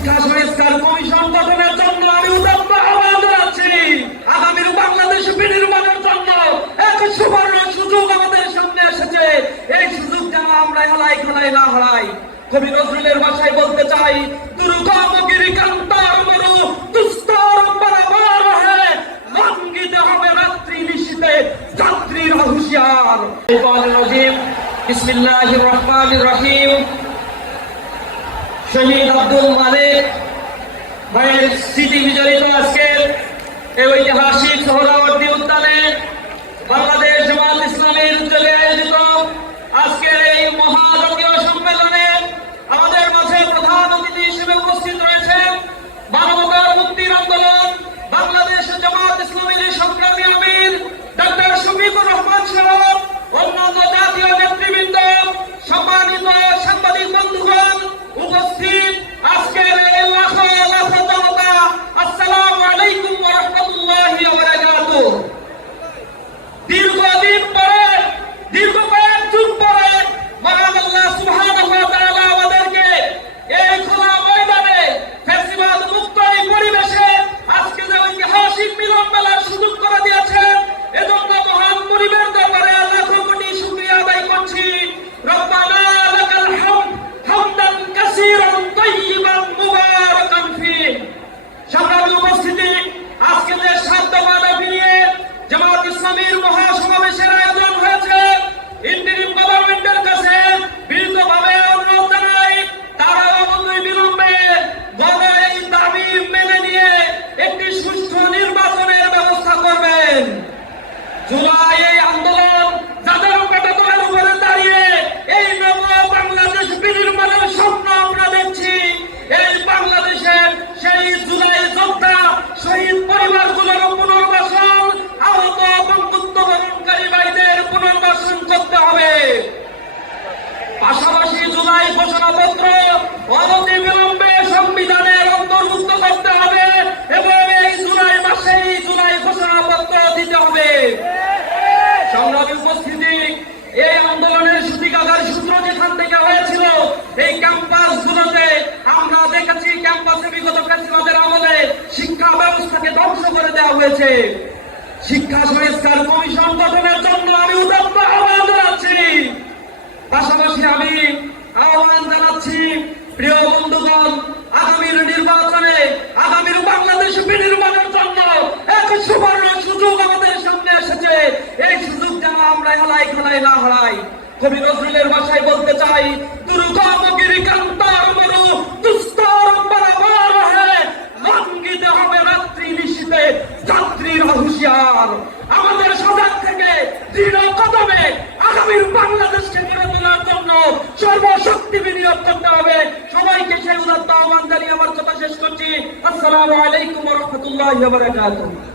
শিক্ষা সংস্কার কমিশন গঠনের জন্য আমি উদাত্ত আহ্বান জানাচ্ছি। আগামীর বাংলাদেশ বিনির্মাণের জন্য এক সুবর্ণ সুযোগ আমাদের সামনে এসেছে। এই সুযোগ যেন আমরা হেলাই খেলাই না হারাই। কবি নজরুলের ভাষায় বলতে চাই, দুর্গম গিরিকান্তার মরু দুস্তর বরাবর হে, লঙ্ঘিতে হবে রাত্রি নিশীথে যাত্রীর হুঁশিয়ার। বিসমিল্লাহির রহমানির রহিম। শহীদ আব্দুল মালিক ভাইয়ের স্মৃতি বিজড়িত আজকের এই ঐতিহাসিক সোহরাওয়ার্দী উদ্যানে বাংলাদেশ জামাত ইসলামীর উদ্যোগে আয়োজিত আজকের এই মহাজাতীয় সম্মেলনে আমাদের মাঝে প্রধান অতিথি হিসেবে উপস্থিত রয়েছেন মানবতার মুক্তির আন্দোলন বাংলাদেশ জামাত ইসলামীর সংগ্রামী আমির ডক্টর শফিকুর রহমান সাহেব, অন্যান্য জাতীয় নেতৃবৃন্দ, সম্মানিত সাংবাদিক বন্ধুগণ, উপস্থিত আজকের এই লাখো লাখো জনতা, আসসালামু আলাইকুম ওয়া রাহমাতুল্লাহি ওয়া বারাকাতুহু। দীর্ঘদিন পরে, দীর্ঘ কয়েক যুগ পরে মহান আল্লাহ সুবহানাহু ওয়া তাআলা আমাদেরকে এই খোলা ময়দানে ফ্যাসিবাদ মুক্ত এই পরিবেশে আজকে যে ঐতিহাসিক মিলন মেলার সুযোগ করে দিয়েছেন, এজন্য মহান পরিবেশ দরবারে লাখো কোটি শুকরিয়া আদায় করছি। রব্বানা লাকাল হামদ হামদান কাসীরান তাইয়িবান মুবারাকান ফীহি। সংগ্রামী উপস্থিতি, আজকে যে 7 দফা দাবি নিয়ে জামাত ইসলামীর মহাসমাবেশের আয়োজন হয়েছে, ইন্টারিম গভর্নমেন্টের কাছে বিনীতভাবে অনুরোধ জানাই, তারা অবশ্যই বিলম্বে এই দাবি মেনে নিয়ে একটি সুষ্ঠু নির্বাচনের ব্যবস্থা করবেন। জুলাই এই আন্দোলন যাদের পেটাতলার উপরে দাঁড়িয়ে এই নব বাংলাদেশ বিনির্মাণের স্বপ্ন আমরা দেখছি, এই বাংলাদেশের সেই জুলাই যোদ্ধা শহীদ পরিবারগুলোর পুনর্বাসন, আহত বঙ্গবন্ধু বরণকারী ভাইদের পুনর্বাসন করতে হবে। পাশাপাশি জুলাই ঘোষণাপত্র অনতিবিলম্বে সংবিধানের অন্তর্ভুক্ত করতে হবে এবং এই জুলাই মাসেই জুলাই ঘোষণাপত্র দিতে হবে। সংগ্রামী উপস্থিতি, এই আন্দোলনের সূতিকাগার সূত্র যেখান থেকে হয়েছিল এই ক্যাম্পাসগুলোতে আমরা দেখেছি, ক্যাম্পাসে বিগত ফ্যাসিবাদের আমলে শিক্ষা ব্যবস্থাকে ধ্বংস করে দেওয়া হয়েছে। শিক্ষা সংস্কার কমিশন গঠনের জন্য আমি উদাত্ত আহ্বান জানাচ্ছি। পাশাপাশি আমি আহ্বান জানাচ্ছি, প্রিয় বন্ধুগণ, আগামীর নির্বাচনে আগামীর বাংলাদেশ বিনির্মাণের জন্য এক সুবর্ণ সুযোগ আমাদের সামনে এসেছে। এই সুযোগ যেন আমরা হেলাই খেলাই না হারাই। কবি নজরুলের ভাষায় বলতে চাই, দুর্গম গিরিকান্তার মরু দুস্তর বরাবর হে, লঙ্ঘিতে হবে রাত্রি নিশীথে যাত্রীর হুঁশিয়ার। আমাদের সজাগ থেকে দৃঢ় কদমে আগামীর বাংলাদেশকে গড়ে তোলার জন্য সর্বশক্তি বিনিয়োগ করতে হবে। সবাইকে সেই উদাত্ত আহ্বান জানিয়ে আমার কথা শেষ করছি। আসসালামু আলাইকুম ওয়া রাহমাতুল্লাহি ওয়া বারাকাতুহু।